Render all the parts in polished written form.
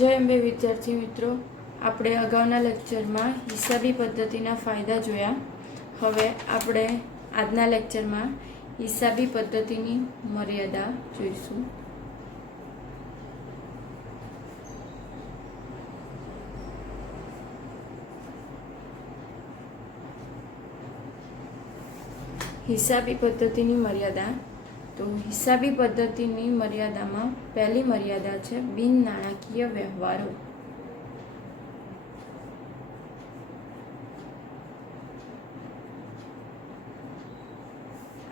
જય અંબે વિદ્યાર્થી મિત્રો, આપણે અગાઉના લેક્ચરમાં હિસાબી પદ્ધતિના ફાયદા જોયા. હવે આપણે આજના લેક્ચરમાં હિસાબી પદ્ધતિની મર્યાદા જોઈશું. હિસાબી પદ્ધતિની મર્યાદા. તો હિસાબી પદ્ધતિની મર્યાદામાં પહેલી મર્યાદા છે બિન નાણાકીય વ્યવહારો.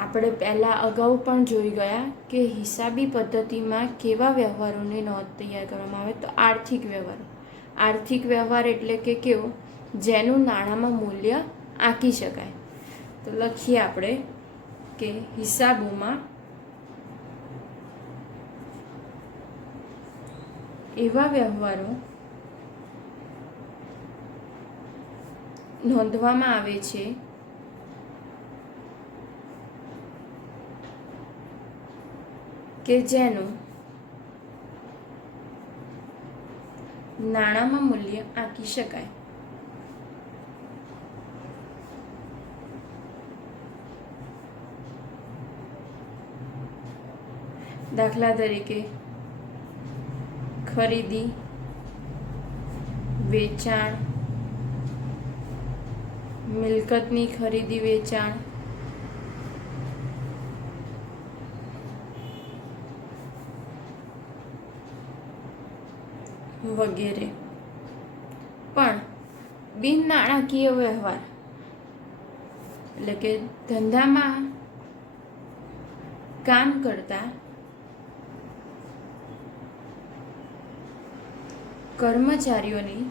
આપણે પહેલાં અગાઉ પણ જોઈ ગયા કે હિસાબી પદ્ધતિમાં કેવા વ્યવહારોની નોંધ તૈયાર કરવામાં આવે. તો આર્થિક વ્યવહારો. આર્થિક વ્યવહાર એટલે કે કેવો, જેનું નાણાંમાં મૂલ્ય આંકી શકાય. તો લખીએ આપણે કે હિસાબોમાં એવા વ્યવહારો નોંધવામાં આવે છે કે જેનું નાણાંમાં મૂલ્ય આંકી શકાય. દાખલા તરીકે ખરીદી, વેચાણ, મિલકતની ખરીદી વેચાણ, વગેરે. પણ બિન નાણાકીય વ્યવહાર એટલે કે ધંધામાં કામ કરતા કર્મચારીઓની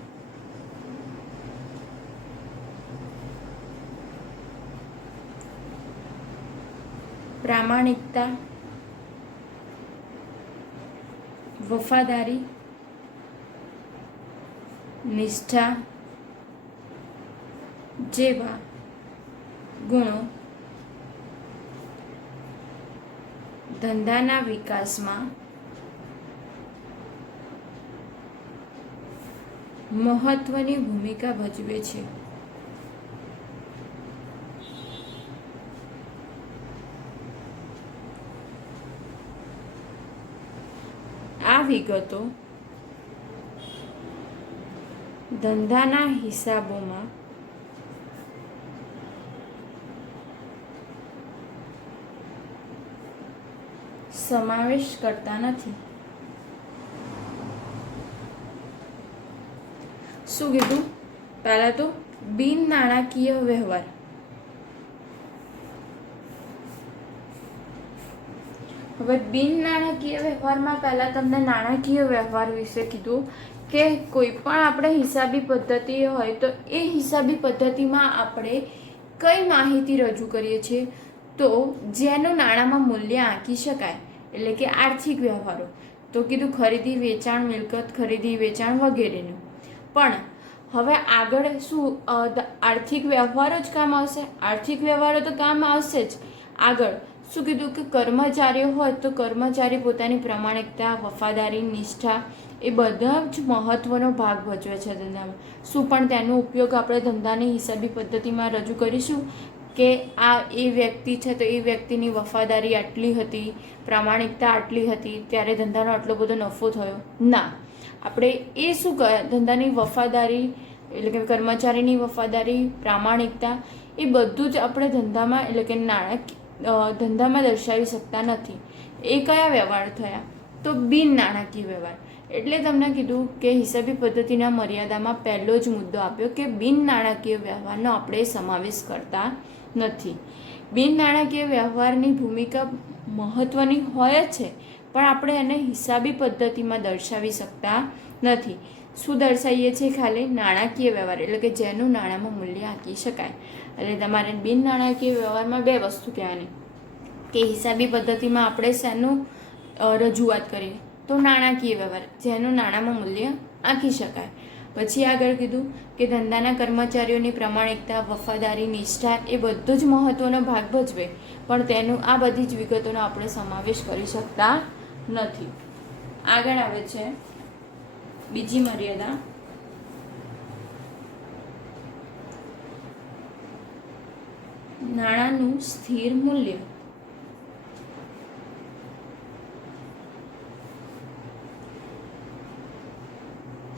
પ્રામાણિકતા, વફાદારી, નિષ્ઠા જેવા ગુણો ધંધાના વિકાસમાં મહત્વની ભૂમિકા ભજવે છે. આ વિગતો ધંધાના હિસાબોમાં સમાવેશ કરતા નથી. શું કીધું? પહેલા તો બિન નાણાકીય વ્યવહાર. હવે બિન નાણાકીય વ્યવહારમાં પહેલા તમને નાણાકીય વ્યવહાર વિશે કીધું કે કોઈ પણ આપણે હિસાબી પદ્ધતિ હોય તો એ હિસાબી પદ્ધતિમાં આપણે કઈ માહિતી રજૂ કરીએ છીએ, તો જેનું નાણાંમાં મૂલ્ય આંકી શકાય એટલે કે આર્થિક વ્યવહારો. તો કીધું ખરીદી, વેચાણ, મિલકત ખરીદી વેચાણ વગેરેનું. પણ હવે આગળ શું આર્થિક વ્યવહારો જ કામ આવશે? આર્થિક વ્યવહારો તો કામ આવશે જ. આગળ શું કીધું કે કર્મચારીઓ હોય તો કર્મચારી પોતાની પ્રામાણિકતા, વફાદારી, નિષ્ઠા એ બધા જ મહત્વનો ભાગ ભજવે છે ધંધામાં. શું પણ તેનો ઉપયોગ આપણે ધંધાની હિસાબી પદ્ધતિમાં રજૂ કરીશું કે આ એ વ્યક્તિ છે તો એ વ્યક્તિની વફાદારી આટલી હતી, પ્રામાણિકતા આટલી હતી, ત્યારે ધંધાનો આટલો બધો નફો થયો? ના. આપણે એ શું ધંધાની વફાદારી એટલે કે કર્મચારીની વફાદારી, પ્રામાણિકતા એ બધું જ આપણે ધંધામાં એટલે કે ધંધામાં દર્શાવી શકતા નથી. એ કયા વ્યવહાર થયા? તો બિન નાણાકીય વ્યવહાર. એટલે તમને કીધું કે હિસાબી પદ્ધતિના મર્યાદામાં પહેલો જ મુદ્દો આપ્યો કે બિન નાણાકીય વ્યવહારનો આપણે સમાવેશ કરતા નથી. બિન નાણાકીય વ્યવહારની ભૂમિકા મહત્વની હોય છે, પણ આપણે એને હિસાબી પદ્ધતિમાં દર્શાવી શકતા નથી. શું દર્શાવીએ છીએ? ખાલી નાણાકીય વ્યવહાર એટલે કે જેનું નાણાંમાં મૂલ્ય આંકી શકાય. એટલે તમારે બિન નાણાકીય વ્યવહારમાં બે વસ્તુ કહેવાની કે હિસાબી પદ્ધતિમાં આપણે શેનું રજૂઆત કરીએ? તો નાણાકીય વ્યવહાર, જેનું નાણાંમાં મૂલ્ય આંકી શકાય. પછી આગળ કીધું કે ધંધાના કર્મચારીઓની પ્રામાણિકતા, વફાદારી, નિષ્ઠા એ બધો જ મહત્વનો ભાગ ભજવે, પણ તેનું આ બધી જ વિગતોનો આપણે સમાવેશ કરી શકતા નથી. આગળ આવે છે બીજી મર્યાદા, નાણાંનું સ્થિર મૂલ્ય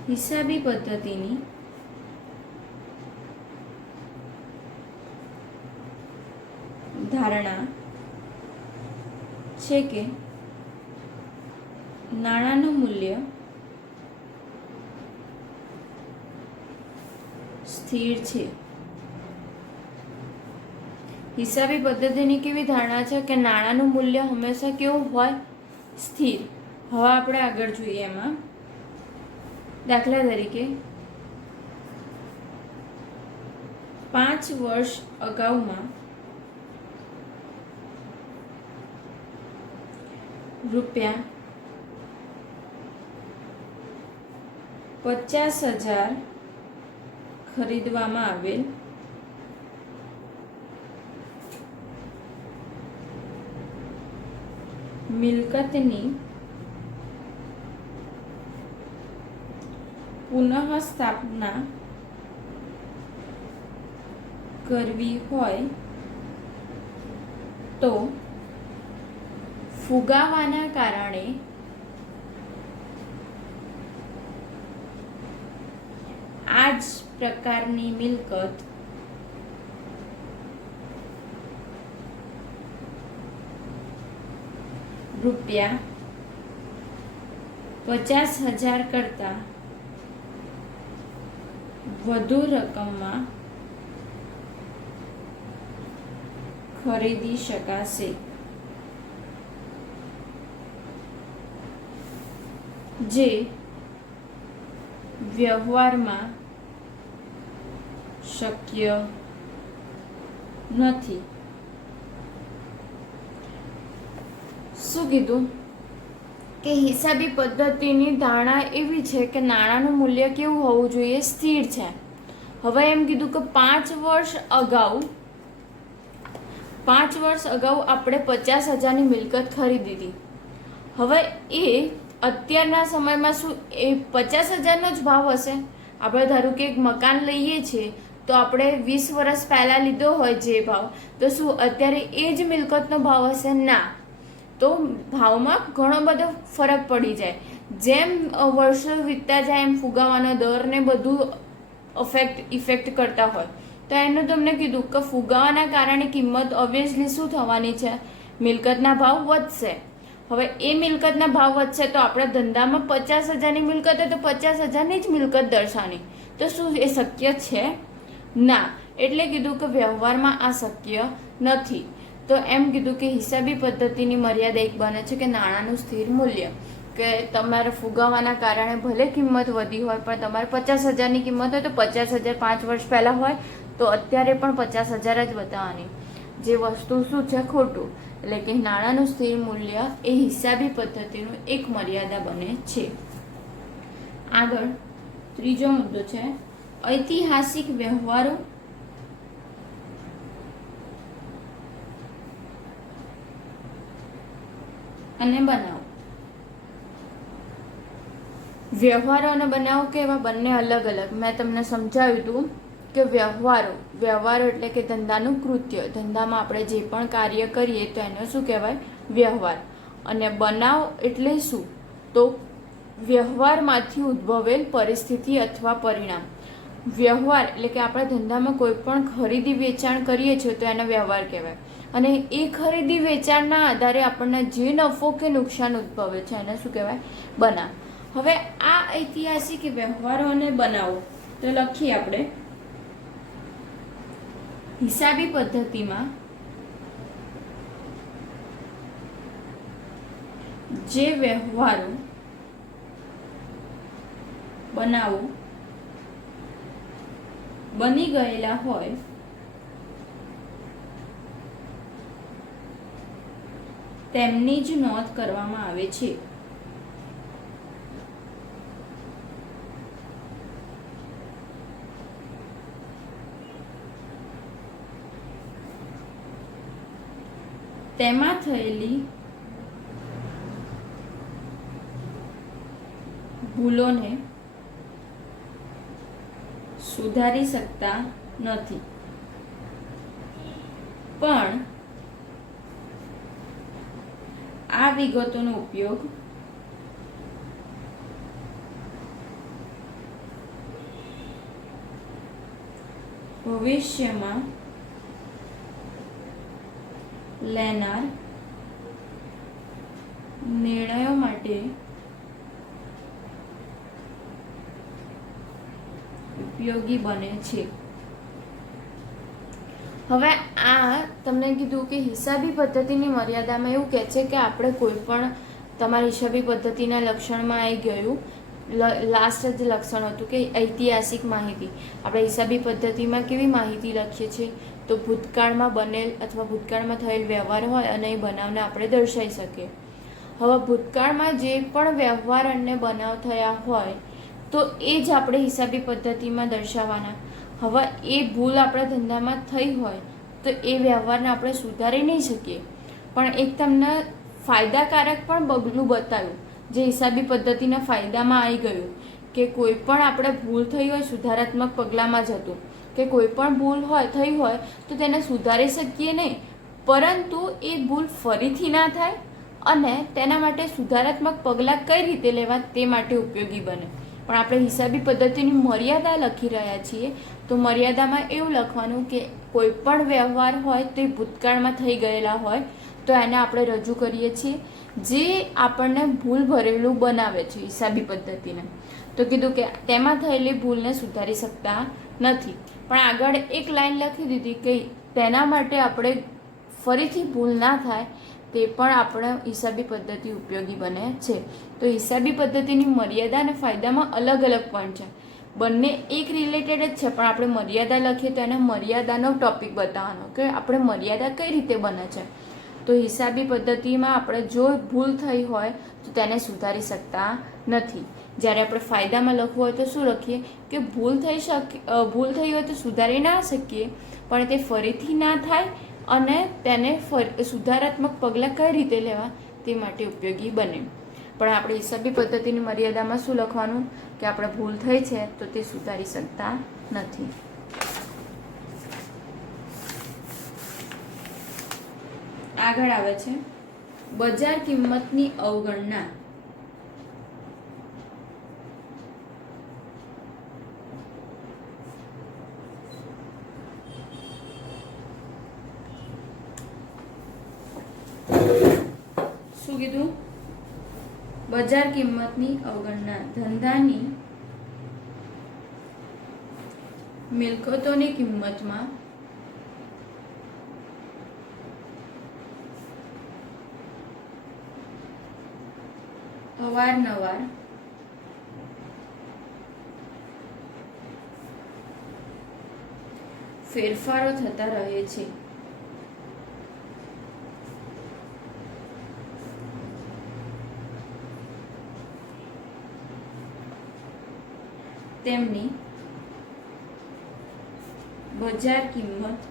હિસાબી પદ્ધતિની ધારણા છે કે નાણાંનું મૂલ્ય સ્થિર છે. હિસાબી પદ્ધતિની કેવી ધારણા છે કે નાણાંનું મૂલ્ય હંમેશા કેવું હોય? સ્થિર. હવે આપણે આગળ જોઈએ એમાં. દાખલા તરીકે 5 વર્ષ અગાઉમાં રૂપિયા 50,000 ખરીદવામાં આવેલ મિલકતની પુનઃસ્થાપના કરવી હોય તો ફુગાવાના કારણે આ જ પ્રકારની મિલકત રૂપિયા 50,000 કરતા વધુ રકમમાં ખરીદી શકાશે. જે વ્યવહારમાં શક્ય નથી. શું કીધું? કે હિસાબી પદ્ધતિની ધારણા એવી છે કે નાણાંનું મૂલ્ય કેવું હોવું જોઈએ? સ્થિર છે. હવે એમ કીધું કે 5 વર્ષ અગાઉ આપણે 50,000ની મિલકત ખરીદી હતી. હવે એ અત્યારના સમયમાં શું એ 50,000નો જ ભાવ હશે? આપણે ધારો કે એક મકાન લઈએ છીએ તો આપણે 20 વર્ષ પહેલાં લીધો હોય જે ભાવ, તો શું અત્યારે એ જ મિલકતનો ભાવ હશે? ના. તો ભાવમાં ઘણો બધો ફરક પડી જાય. જેમ વર્ષો વીતતા જાય એમ ફુગાવાનો દર ને બધું ઇફેક્ટ કરતા હોય. તો એનું તમને કીધું કે ફુગાવાના કારણે કિંમત ઓબ્વિયસલી શું થવાની છે? મિલકતના ભાવ વધશે. હવે એ મિલકતના ભાવ વધશે તો આપણા ધંધામાં 50,000ની મિલકત હોય તો 50,000ની જ મિલકત દર્શાવવાની. તો શું એ શક્ય છે? ના. એટલે કીધું કે વ્યવહારમાં આ શક્ય નથી. તો એમ કીધું કે હિસાબી પદ્ધતિની મર્યાદા એક બને છે કે નાણાંનું સ્થિર મૂલ્ય, કે તમારે ફુગાવાના કારણે ભલે કિંમત વધી હોય પણ તમારે 50,000ની કિંમત હોય તો 50,000 5 વર્ષ પહેલાં હોય તો અત્યારે પણ 50,000 જ બતાવવાની. જે વસ્તુ શું છે? ખોટું. એટલે કે નાણાંનું સ્થિર મૂલ્ય એ હિસાબી પદ્ધતિનું એક મર્યાદા બને છે. આગળ ત્રીજો મુદ્દો છે ઐતિહાસિક વ્યવહારો અને બનાવો. વ્યવહારો અને બનાવો કેવા? બંને અલગ અલગ. મેં તમને સમજાવ્યું હતું કે વ્યવહારો એટલે કે ધંધાનું કૃત્ય. ધંધામાં આપણે જે પણ કાર્ય કરીએ તો એને શું કહેવાય? વ્યવહાર. અને બનાવ એટલે શું? તો વ્યવહારમાંથી ઉદ્ભવેલ પરિસ્થિતિ અથવા પરિણામ. વ્યવહાર એટલે કે આપણે ધંધામાં કોઈ પણ ખરીદી વેચાણ કરીએ છીએ તો એને વ્યવહાર કહેવાય. અને એ ખરીદી વેચાણના આધારે આપણને જે નફો કે નુકસાન ઉદ્ભવે છે એને શું કહેવાય? બનાવ. હવે આ ઐતિહાસિક વ્યવહારો અને બનાવો તો લખીએ આપણે. હિસાબી પદ્ધતિમાં જે વ્યવહારો બનાવો બની ગયેલા હોય તેમની જ નોંધ કરવામાં આવે છે. તેમાં થયેલી ભૂલોને સુધારી શકતા નથી, પણ આ વિગતોનો ઉપયોગ ભવિષ્યમાં લેનાર નિર્ણયો માટે ઉપયોગી બને છે. હવે આ તમને કીધું કે હિસાબી પદ્ધતિની મર્યાદામાં એવું કહે છે કે આપણે કોઈ પણ તમારી હિસાબી પદ્ધતિના લક્ષણમાં આવી ગયું લાસ્ટ જ લક્ષણ હતું કે ઐતિહાસિક માહિતી. આપણે હિસાબી પદ્ધતિમાં કેવી માહિતી લખીએ છીએ તો ભૂતકાળમાં બનેલ અથવા ભૂતકાળમાં થયેલ વ્યવહાર હોય અને એ બનાવને આપણે દર્શાવી શકીએ. હવે ભૂતકાળમાં જે પણ વ્યવહાર અને બનાવ થયા હોય તો એ જ આપણે હિસાબી પદ્ધતિમાં દર્શાવવાના. હવે એ ભૂલ આપણા ધંધામાં થઈ હોય તો એ વ્યવહારને આપણે સુધારી નહીં શકીએ, પણ એક તમને ફાયદાકારક પણ પગલું બતાવ્યું જે હિસાબી પદ્ધતિના ફાયદામાં આવી ગયું કે કોઈ પણ આપણે ભૂલ થઈ હોય સુધારાત્મક પગલામાં જ હતું કે કોઈ પણ ભૂલ હોય થઈ હોય તો તેને સુધારી શકીએ નહીં, પરંતુ એ ભૂલ ફરીથી ના થાય અને તેના માટે સુધારાત્મક પગલાં કઈ રીતે લેવા તે માટે ઉપયોગી બને. પણ આપણે હિસાબી પદ્ધતિની મર્યાદા લખી રહ્યા છીએ તો મર્યાદામાં એવું લખવાનું કે કોઈ પણ વ્યવહાર હોય તે ભૂતકાળમાં થઈ ગયેલા હોય તો એને આપણે રજૂ કરીએ છીએ જે આપણને ભૂલ ભરેલું બનાવે છે હિસાબી પદ્ધતિને. તો કીધું કે તેમાં થયેલી ભૂલને સુધારી શકતા નથી, પણ આગળ એક લાઈન લખી દીધી કે તેના માટે આપણે ફરીથી ભૂલ ના થાય તે પણ આપણે હિસાબી પદ્ધતિ ઉપયોગી બને છે. તો હિસાબી પદ્ધતિની મર્યાદા અને ફાયદામાં અલગ અલગ પોઈન્ટ છે, બંને એક રિલેટેડ જ છે, પણ આપણે મર્યાદા લખીએ તો એને મર્યાદાનો ટોપિક બતાવવાનો કે આપણે મર્યાદા કઈ રીતે બને છે. તો હિસાબી પદ્ધતિમાં આપણે જો ભૂલ થઈ હોય તો તેને સુધારી શકતા નથી. જ્યારે આપણે ફાયદામાં લખવું હોય તો શું લખીએ કે ભૂલ થઈ હોય તો સુધારી ના શકીએ, પણ તે ફરીથી ના થાય અને તેને સુધારાત્મક પગલાં કઈ રીતે લેવા તે માટે ઉપયોગી બને. પણ આપણે હિસાબી પદ્ધતિની મર્યાદામાં શું લખવાનું કે આપણે ભૂલ થઈ છે તો તે સુધારી શકતા નથી. આગળ આવે છે બજાર કિંમતની અવગણના. શું કીધું? બજાર કિંમતની અવગણના. ધંધાની મિલકતોની કિંમતમાં અવારનવાર ફેરફારો થતા રહે છે. તેમની બજાર કિંમત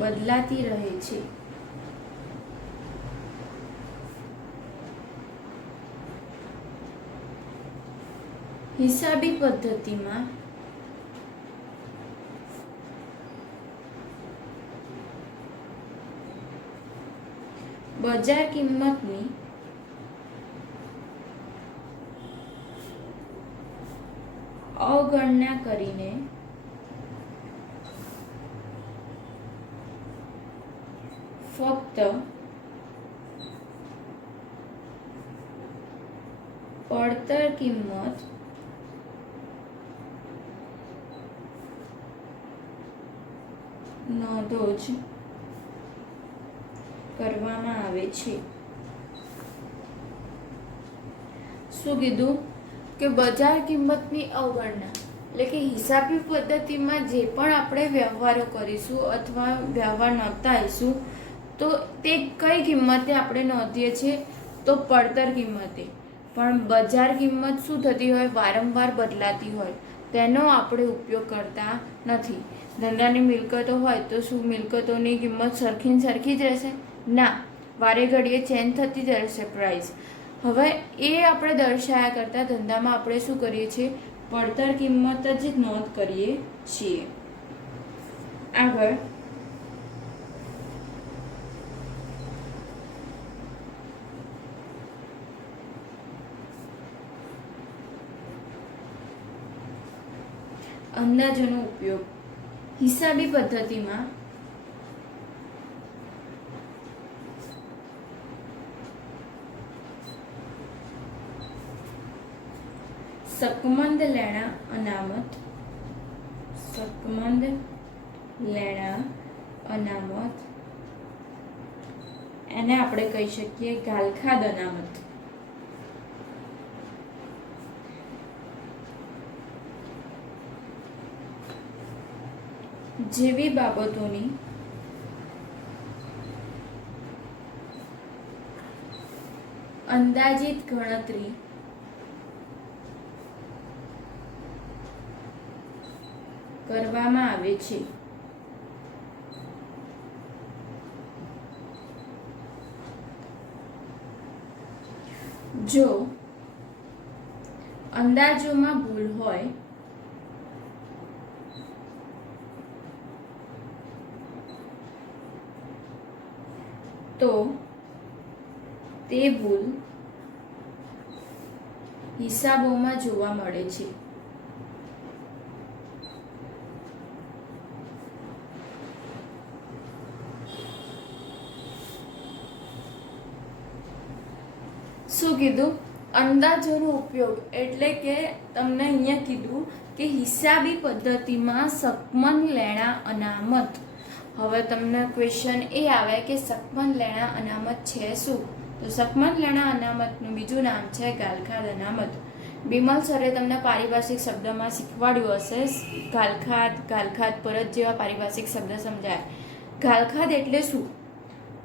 બદલાતી રહે છે. હિસાબી પદ્ધતિમાં બજાર કિંમતની અવગણના કરીને ફક્ત પડતર કિંમત નોંધો જ કરવામાં આવે છે. શું કીધું કે બજાર કિંમતની અવગણના એટલે કે હિસાબી પદ્ધતિમાં જે પણ આપણે વ્યવહારો કરીશું અથવા વ્યવહાર નોંધાવીશું તો તે કઈ કિંમતે આપણે નોંધીએ છીએ તો પડતર કિંમતે. પણ બજાર કિંમત શું થતી હોય વારંવાર બદલાતી હોય તેનો આપણે ઉપયોગ કરતા નથી. ધંધાની મિલકતો હોય તો શું મિલકતોની કિંમત સરખી જ રહેશે? ના, વારે ઘડીએ ચેન્જ થતી જ રહેશે પ્રાઇસ. હવે એ આપણે દર્શાયા કરતા ધંધામાં આપણે શું કરીએ છીએ, પડતર કિંમત જ નોંધ કરીએ છીએ. આગળ અંદાજોનો ઉપયોગ. હિસાબી પદ્ધતિમાં શકમંદ લેણા અનામત, શકમંદ લેણા અનામત, એને આપણે કહી શકીએ ગાલખાદ અનામત. જેવી બાબતોની અંદાજિત ગણતરી કરવામાં આવે છે. જો અંદાજોમાં ભૂલ હોય તો તે ભૂલ હિસાબોમાં જોવા મળે છે. શું કીધું? અંદાજોનો ઉપયોગ એટલે કે તમને અહીંયા કીધું કે હિસાબી પદ્ધતિમાં શકમન લેણા અનામત. હવે તમને ક્વેશ્ચન એ આવે કે શકમન લેણા અનામત છે શું? તો શકમન લેણા અનામતનું બીજું નામ છે ગાલખાદ અનામત. બિમલ સરે તમને પારિભાષિક શબ્દમાં શીખવાડ્યું હશે, ગાલખાદ, ગાલખાદ પરત જેવા પારિભાષિક શબ્દ સમજાય. ગાલખાદ એટલે શું?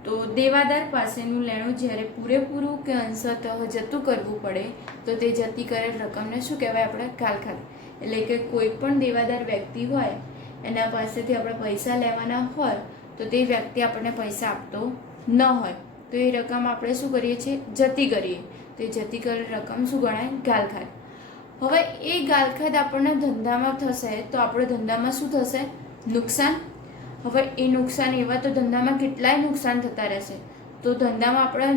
તો દેવાદાર પાસેનું લેણું જ્યારે પૂરેપૂરું કે અંશતઃ જતું કરવું પડે તો તે જતી કરેલ રકમને શું કહેવાય? આપણે ગાલખાદ. એટલે કે કોઈ પણ દેવાદાર વ્યક્તિ હોય એના પાસેથી આપણે પૈસા લેવાના હોય તો તે વ્યક્તિ આપણને પૈસા આપતો ન હોય તો એ રકમ આપણે શું કરીએ છીએ? જતી કરીએ. તો એ જતી કરેલ રકમ શું ગણાય? ગાલખાદ. હવે એ ગાલખાદ આપણને ધંધામાં થશે તો આપણે ધંધામાં શું થશે? નુકસાન. હવે એ નુકસાન, એવા તો ધંધામાં કેટલાય નુકસાન થતા રહેશે, તો ધંધામાં આપણે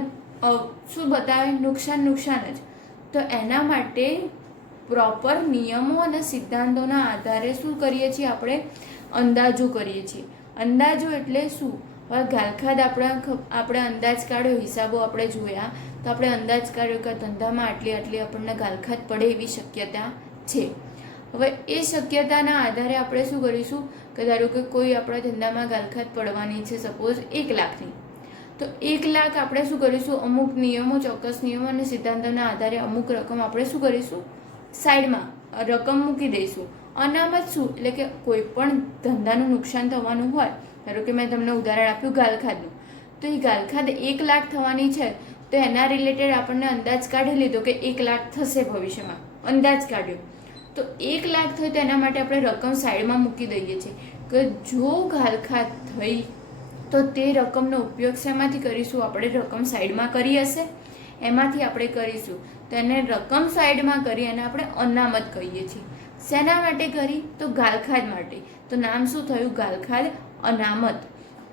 શું બતાવે? નુકસાન નુકસાન જ. તો એના માટે પ્રોપર નિયમો અને સિદ્ધાંતોના આધારે શું કરીએ છીએ? આપણે અંદાજો કરીએ છીએ. અંદાજો એટલે શું? હવે ગાલખાદ આપણે અંદાજ કાઢ્યો, હિસાબો આપણે જોયા તો આપણે અંદાજ કાઢ્યો કે ધંધામાં આટલી આટલી આપણને ગાલખાદ પડે એવી શક્યતા છે. હવે એ શક્યતાના આધારે આપણે શું કરીશું કે ધારો કે કોઈ આપણા ધંધામાં ગાલખાદ પડવાની છે સપોઝ 1 લાખની, તો 1 લાખ આપણે શું કરીશું? અમુક નિયમો, ચોક્કસ નિયમો અને સિદ્ધાંતોના આધારે અમુક રકમ આપણે શું કરીશું? સાઈડમાં રકમ મૂકી દઈશું. અનામત શું? એટલે કે કોઈ પણ ધંધાનું નુકસાન થવાનું હોય, ધારો કે મેં તમને ઉદાહરણ આપ્યું ગાલખાદનું, તો એ ગાલખાદ 1 લાખ થવાની છે તો એના રિલેટેડ આપણને અંદાજ કાઢી લીધો કે 1 લાખ થશે ભવિષ્યમાં, અંદાજ કાઢ્યો. તો 1 લાખ થાય તો એના માટે આપણે રકમ સાઈડમાં મૂકી દઈએ છીએ કે જો ગાલખાદ થઈ તો તે રકમનો ઉપયોગ શેમાંથી કરીશું? આપણે રકમ સાઈડમાં કરી હશે એમાંથી આપણે કરીશું. તો એને રકમ સાઈડમાં કરી અને આપણે અનામત કહીએ છીએ. શેના માટે કરી? તો ગાલખાદ માટે. તો નામ શું થયું? ગાલખાદ અનામત.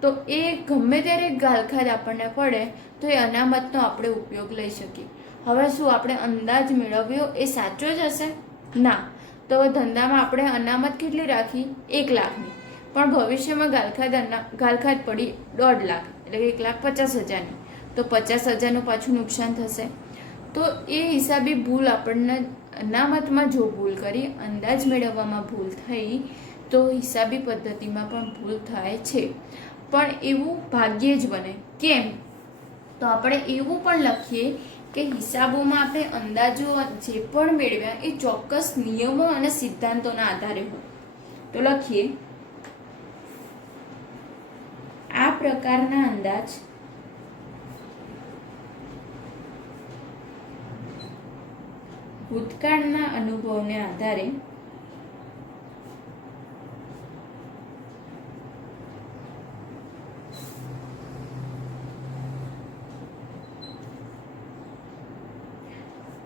તો એ ગમે ત્યારે ગાલખાદ આપણને પડે તો એ અનામતનો આપણે ઉપયોગ લઈ શકીએ. હવે શું આપણે અંદાજ મેળવ્યો એ સાચો જ હશે? ના. તો ધંધામાં આપણે અનામત કેટલી રાખી? 1 લાખની, પણ ભવિષ્યમાં ગાલખાદ પડી 1.5 લાખ, એટલે કે 1,50,000ની, તો 50,000નું પાછું નુકસાન થશે. તો એ હિસાબે ભૂલ આપણને અનામતમાં જો ભૂલ કરી, અંદાજ મેળવવામાં ભૂલ થઈ તો હિસાબી પદ્ધતિમાં પણ ભૂલ થાય છે. પણ એવું ભાગ્યે જ બને. કેમ? તો આપણે એવું પણ લખીએ કે હિસાબોમાં આપણે અંદાજો જે પણ મેળવ્યા એ ચોક્કસ નિયમો અને સિદ્ધાંતોના આધારે હોય. તો લખીએ, આ પ્રકારના અંદાજ ભૂતકાળના અનુભવને આધારે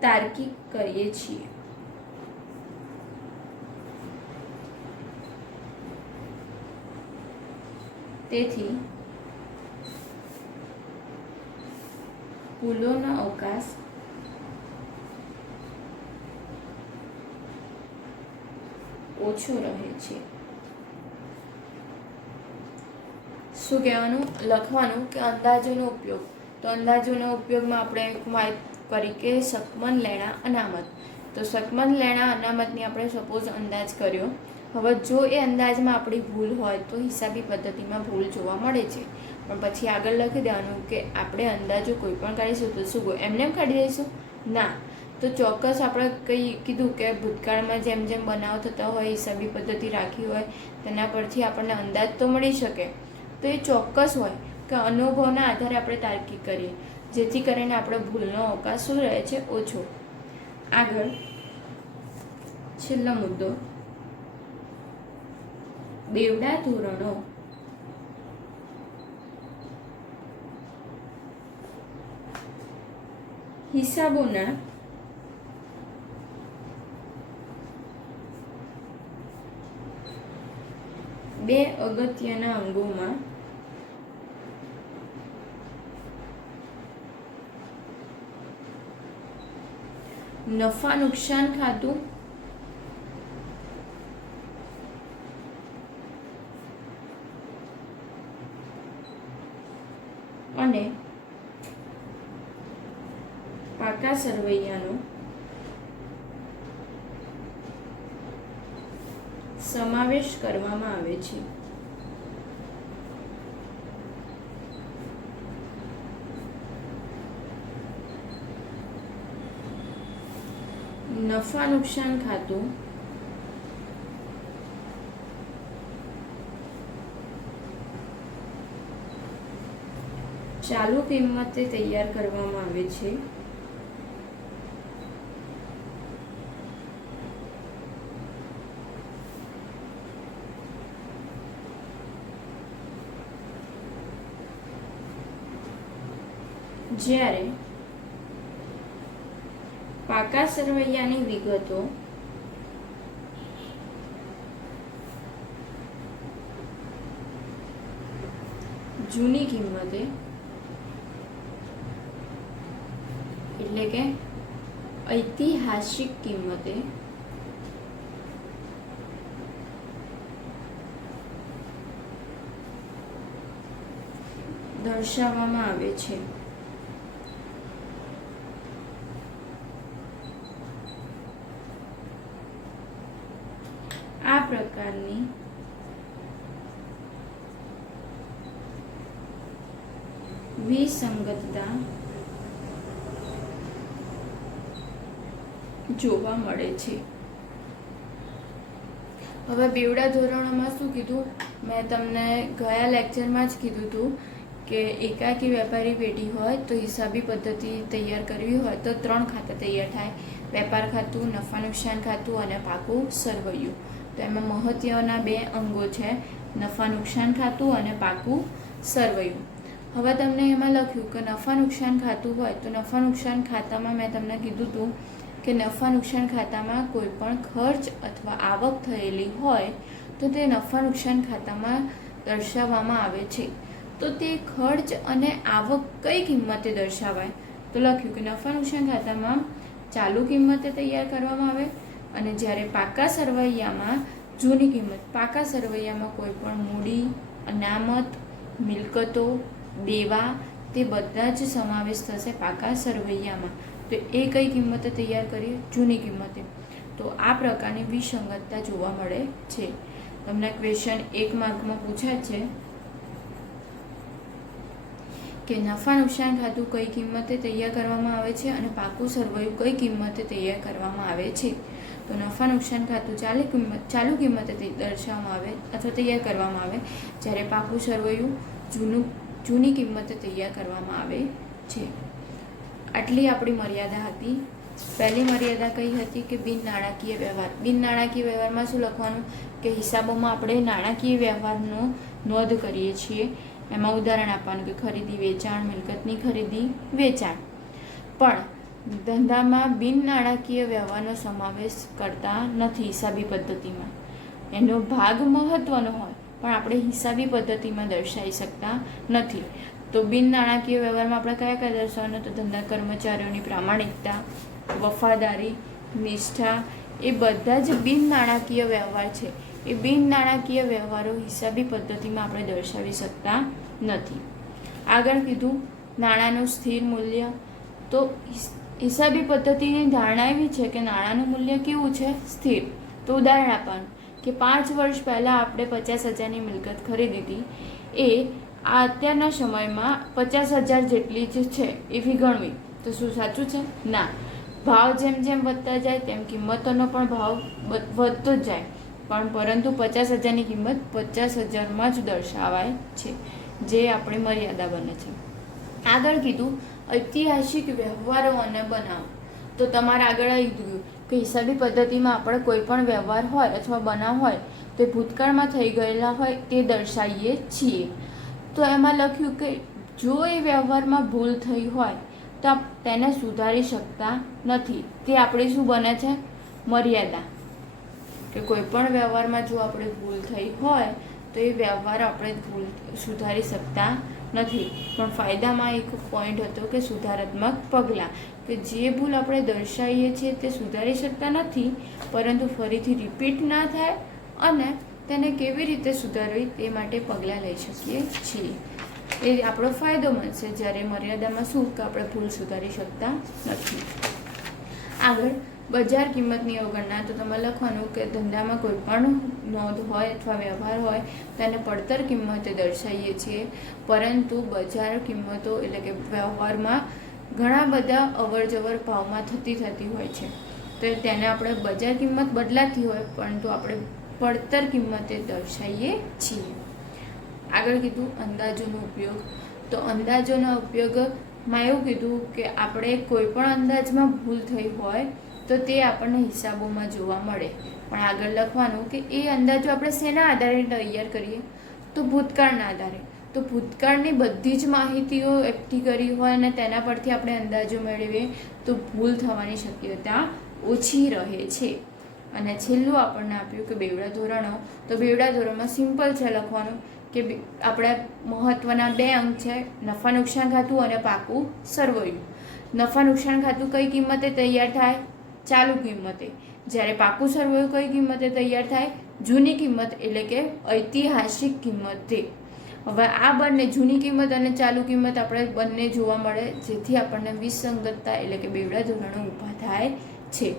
તાર્કિક કરીએ છીએ. તેથી ભૂલોનો અવકાશ ઓછો રહે છે. શું કહેવાનું? લખવાનું કે અંદાજોનો ઉપયોગ. તો અંદાજોના ઉપયોગમાં આપણે વાત કરી કે શકમન લેણા અનામત. તો શકમન લેણા અનામતની આપણે સપોઝ અંદાજ કર્યો. હવે જો એ અંદાજમાં આપણી ભૂલ હોય તો હિસાબી પદ્ધતિમાં ભૂલ જોવા મળે છે. પણ પછી આગળ લખી દેવાનું કે આપણે અંદાજો કોઈ પણ કાઢીશું તો શું એમને કાઢી દઈશું? ના. તો ચોક્કસ આપણે કીધું કે ભૂતકાળમાં જેમ જેમ બનાવ થતા હોય, હિસાબી પદ્ધતિ રાખી હોય, તેના પરથી આપણને અંદાજ તો મળી શકે. તો એ ચોક્કસ હોય કે અનુભવના આધારે આપણે તાર્કિક કરીએ, જેથી કરીને આપણે ભૂલનો અવકાશ શું રહે છે? ઓછો. આગળ છેલ્લો મુદ્દો, બેવડા ધોરણો હિસાબોના બે અગત્યના અંગોમાં નફા નુકસાન ખાતું અને પાકા સરવૈયાનો સમાવેશ કરવામાં આવે છે. નફા નુકસાન ખાતું ચાલુ કિંમતે તૈયાર કરવામાં આવે છે. જ્યારે પાકા સરવૈયાની વિગતો જૂની કિંમતે એટલે કે ઐતિહાસિક કિંમતે દર્શાવવામાં આવે છે. આ પ્રકારની વિસંગતતા જોવા મળે છે. હવે બેવડા ધોરણોમાં શું કીધું? મેં તમને ગયા લેક્ચરમાં જ કીધું હતું કે એકાકી વેપારી પેઢી હોય તો હિસાબી પદ્ધતિ તૈયાર કરવી હોય તો 3 ખાતા તૈયાર થાય: વેપાર ખાતું, નફા નુકસાન ખાતું અને પાકું સરવૈયું. તો એમાં મહત્વના 2 અંગો છે, નફા નુકસાન ખાતું અને પાકું સરવૈયું. હવે તમને એમાં લખ્યું કે નફા નુકસાન ખાતું હોય તો નફા નુકસાન ખાતામાં મેં તમને કીધું હતું કે નફા નુકસાન ખાતામાં કોઈ પણ ખર્ચ અથવા આવક થયેલી હોય તો તે નફા નુકસાન ખાતામાં દર્શાવવામાં આવે છે. તો તે ખર્ચ અને આવક કઈ કિંમતે દર્શાવાય? તો લખ્યું કે નફા નુકસાન ખાતામાં ચાલુ કિંમતે તૈયાર કરવામાં આવે, અને જ્યારે પાકા સરવૈયામાં જૂની કિંમત. પાકા સરવૈયામાં કોઈ પણ મૂડી, અનામત, મિલકતો, દેવા તે બધા જ સમાવેશ થશે પાકા સરવૈયામાં. તો એ કઈ કિંમતે તૈયાર કરીએ? જૂની કિંમતે. તો આ પ્રકારની વિસંગતતા જોવા મળે છે. તમને ક્વેશ્ચન 1 માર્કમાં પૂછાય છે કે નફા નુકસાન ખાતું કઈ કિંમતે તૈયાર કરવામાં આવે છે અને પાકું સરવૈયું કઈ કિંમતે તૈયાર કરવામાં આવે છે. તો નફા નુકસાન ખાતું ચાલુ કિંમતે દર્શાવવામાં આવે અથવા તૈયાર કરવામાં આવે, જ્યારે પાકું સરવૈયું જૂની કિંમતે તૈયાર કરવામાં આવે છે. આટલી આપણી મર્યાદા હતી. પહેલી મર્યાદા કઈ હતી કે બિન નાણાકીય વ્યવહાર. બિન નાણાકીય વ્યવહારમાં શું લખવાનું કે હિસાબોમાં આપણે નાણાકીય વ્યવહારનો નોંધ કરીએ છીએ. એમાં ઉદાહરણ આપવાનું કે ખરીદી વેચાણ, મિલકતની ખરીદી વેચાણ. પણ ધંધામાં બિન નાણાકીય વ્યવહારનો સમાવેશ કરતા નથી હિસાબી પદ્ધતિમાં. એનો ભાગ મહત્વનો હોય પણ આપણે હિસાબી પદ્ધતિમાં દર્શાવી શકતા નથી. તો બિન નાણાકીય વ્યવહારમાં આપણે કયા કયા દર્શાવવાનું? તો ધંધા કર્મચારીઓની પ્રામાણિકતા, વફાદારી, નિષ્ઠા, એ બધા જ બિન નાણાકીય વ્યવહાર છે. એ બિન નાણાકીય વ્યવહારો હિસાબી પદ્ધતિમાં આપણે દર્શાવી શકતા નથી. આગળ કીધું નાણાંનું સ્થિર મૂલ્ય. તો હિસાબી પદ્ધતિની ધારણા એવી છે કે નાણાંનું મૂલ્ય કેવું છે? સ્થિર. તો ઉદાહરણ આપવાનું કે 5 વર્ષ પહેલાં આપણે 50,000ની મિલકત ખરીદી હતી, એ અત્યારના સમયમાં 50,000 જેટલી જ છે એવી ગણવી. તો શું સાચું છે? ના. ભાવ જેમ જેમ વધતા જાય તેમ કિંમતોનો પણ ભાવ વધતો જ જાય, પરંતુ 50,000ની કિંમત 50,000માં જ દર્શાવાય છે, જે આપણી મર્યાદા બને છે. આગળ કીધું ઐતિહાસિક વ્યવહારો અને બનાવ. તો તમારે આગળ આવી ગયું કે હિસાબી પદ્ધતિમાં આપણે કોઈ પણ વ્યવહાર હોય અથવા બનાવ હોય તે ભૂતકાળમાં થઈ ગયેલા હોય તે દર્શાવીએ છીએ. તો એમાં લખ્યું કે જો એ વ્યવહારમાં ભૂલ થઈ હોય તો તેને સુધારી શકતા નથી. તે આપણી શું બને છે? મર્યાદા. કે કોઈ પણ વ્યવહારમાં જો આપણે ભૂલ થઈ હોય તો એ વ્યવહાર આપણે ભૂલ સુધારી શકતા નથી. પણ ફાયદામાં એક પોઈન્ટ હતો કે સુધારાત્મક પગલાં, કે જે ભૂલ આપણે દર્શાવીએ છીએ તે સુધારી શકતા નથી, પરંતુ ફરીથી રિપીટ ના થાય અને તેને કેવી રીતે સુધારવી તે માટે પગલાં લઈ શકીએ છીએ. એ આપણો ફાયદો મળશે. જ્યારે મર્યાદામાં શું કે આપણે ભૂલ સુધારી શકતા નથી. આગળ બજાર કિંમતની અવગણના. તો તમારે લખવાનું કે ધંધામાં કોઈ પણ નોંધ હોય અથવા વ્યવહાર હોય તેને પડતર કિંમતે દર્શાવીએ છીએ, પરંતુ બજાર કિંમતો એટલે કે વ્યવહારમાં ઘણા બધા અવરજવર ભાવમાં થતી હોય છે. તો તેને આપણે બજાર કિંમત બદલાતી હોય પરંતુ આપણે પડતર કિંમતે દર્શાવીએ છીએ. આગળ કીધું અંદાજોનો ઉપયોગ. તો અંદાજોના ઉપયોગમાં એવું કીધું કે આપણે કોઈ પણ અંદાજમાં ભૂલ થઈ હોય તો તે આપણને હિસાબોમાં જોવા મળે. પણ આગળ લખવાનું કે એ અંદાજો આપણે શેના આધારે તૈયાર કરીએ? તો ભૂતકાળના આધારે. તો ભૂતકાળની બધી જ માહિતીઓ એકઠી કરી હોય અને તેના પરથી આપણે અંદાજો મેળવીએ તો ભૂલ થવાની શક્યતા ઓછી રહે છે. અને છેલ્લું આપણને આપ્યું કે બેવડા ધોરણો. તો બેવડા ધોરણમાં સિમ્પલ છે લખવાનું કે આપણા મહત્વના 2 અંક છે, નફા નુકસાન ખાતું અને પાકું સરવૈયું. નફા નુકસાન ખાતું કઈ કિંમતે તૈયાર થાય? ચાલુ કિંમતે. જ્યારે પાકું સરવૈયું કઈ કિંમતે તૈયાર થાય? જૂની કિંમત એટલે કે ઐતિહાસિક કિંમતે. હવે આ બંને જૂની કિંમત અને ચાલુ કિંમત આપણે બંને જોવા મળે, જેથી આપણને વિસંગતતા એટલે કે બેવડા ધોરણો ઊભા થાય છે.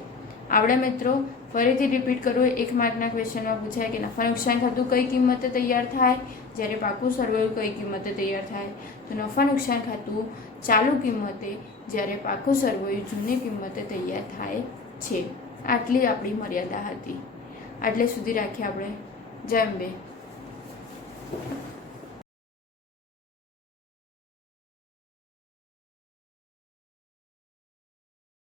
આપણે મિત્રો ફરીથી રિપીટ કરું, 1 માર્કના ક્વેશ્ચનમાં પૂછાય કે નફા નુકસાન ખાતું કઈ કિંમતે તૈયાર થાય, જ્યારે પાકું સરવૈયું કઈ કિંમતે તૈયાર થાય? તો નફા નુકસાન ખાતું ચાલુ કિંમતે, જ્યારે પાકું સરવૈયું જૂની કિંમતે તૈયાર થાય છે. આટલી આપણી મર્યાદા હતી. આટલે સુધી રાખીએ આપણે. જય અંબે.